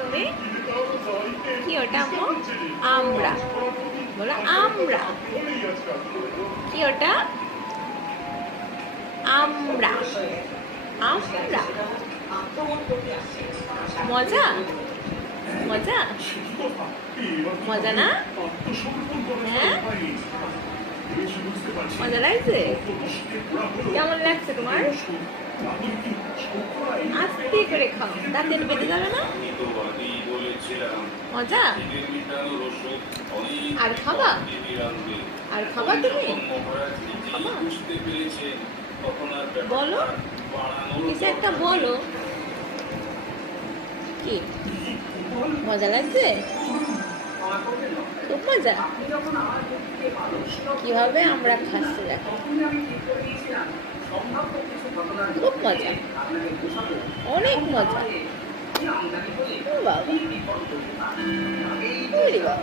তুমি? কি ওটা আম্মু? আমরা। বলো আমরা। কি ওটা? আমরা। আমরা। মজা? মজা? মজা না? হ্যাঁ, মজা লাগছে? কেমন লাগছে তোমার? আস্তে করে খাও, দাঁতের বেঁধে যাবে না। মজা? আর খাবা? আর খাবা তুমি? খাবা? বলো, কিছু একটা বলো। কি মজা লাগছে? খুব মজা। কিভাবে আমরা খাচ্ছি দেখো, খুব মজা, অনেক মজা। বাবা, বাবা।